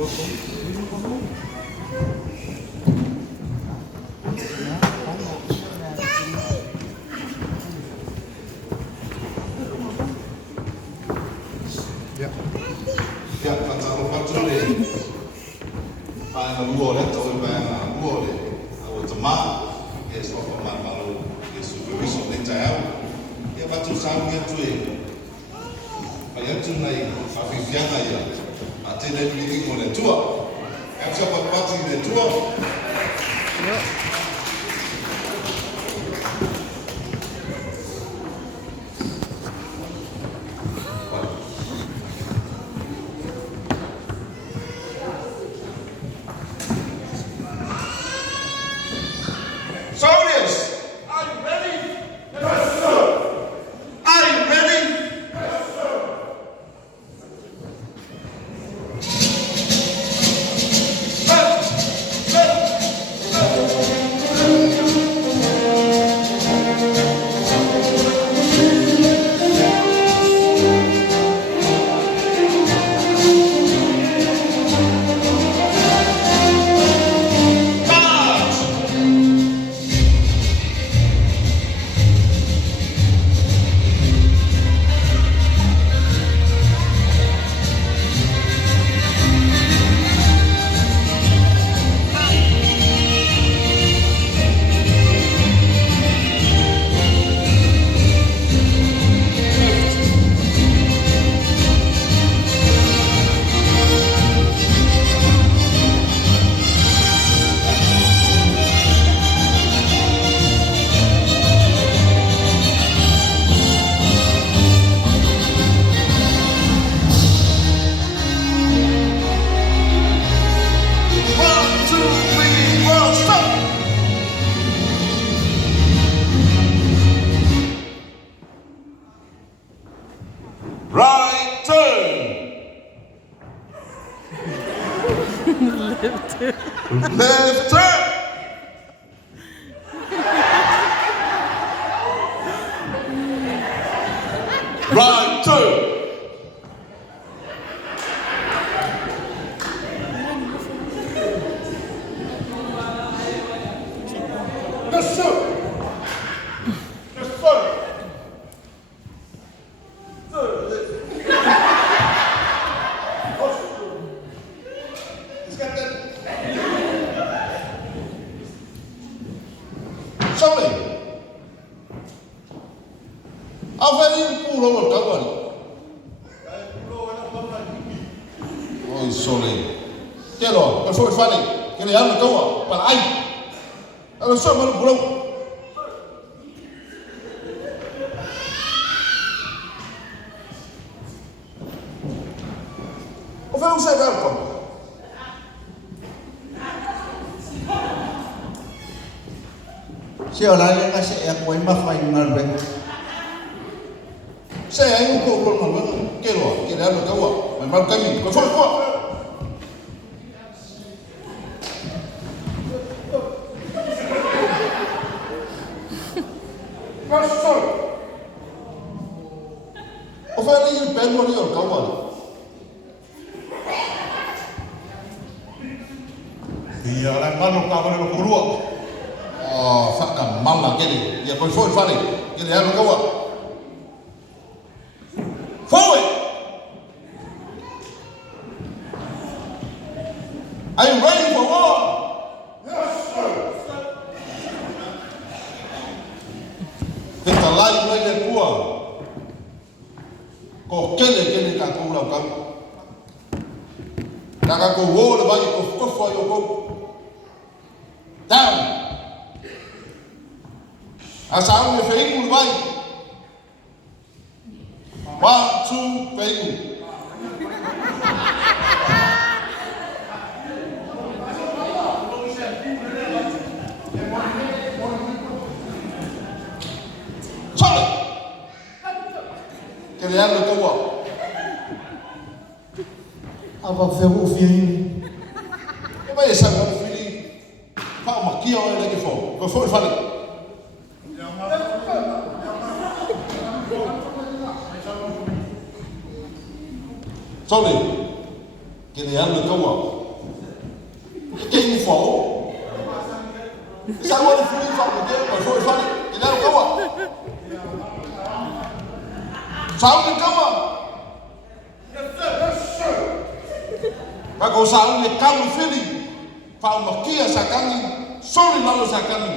Ja, faccio le fai una vuole, dove vai una vuole, a Otama, e sto formando il superviso di Tao, e faccio sangue a tu. Fai a tu nei, fa fifiana ya, a te ne vieni con le tue, e c'è qualcosa di tuo. Soldiers, are you ready? Yes, sir. Are you ready? Yes, sir. Right turn. Left turn. Right turn. Yes, sir. Yes, sir. Sorry. Avere il culo col cavolo. Oi, sorry. Che lo, per favore fare che le hanno cavolo, per ai. Allora so ma culo. O fai un sai welcome. Si olaya kasi ako ay ma-final ba? Saya yang kau kalau malu, kelo, kira ada kau, memang kami, kau sorry kau. Sorry. O fai ni pen mo ni or kau malu. Dia orang malu kau malu kurua. Oh, fakam mala kini, ya kau sorry fani, kira ada kau. Forward. Are you ready for war? Yes, sir. Kita lain lagi kuat. Kau kele tak kau ulang kau. Tak kau war lebih kau kau kau. Down. Asal ni faham lebih. 1, 2, baby. Sorry. Queria que eu Apa ferro fim? Eu vai essa agora filho. Fala uma aqui olha que for. Eu for falei. Sorry. Que Để ăn được câu à? Kinh phố. Sao có được phi phòng của kia mà phôi phân thì nó câu à? Sao được câu à? Và có sao được câu phi đi. Pau mà kia sakani, sorry nó là sakani.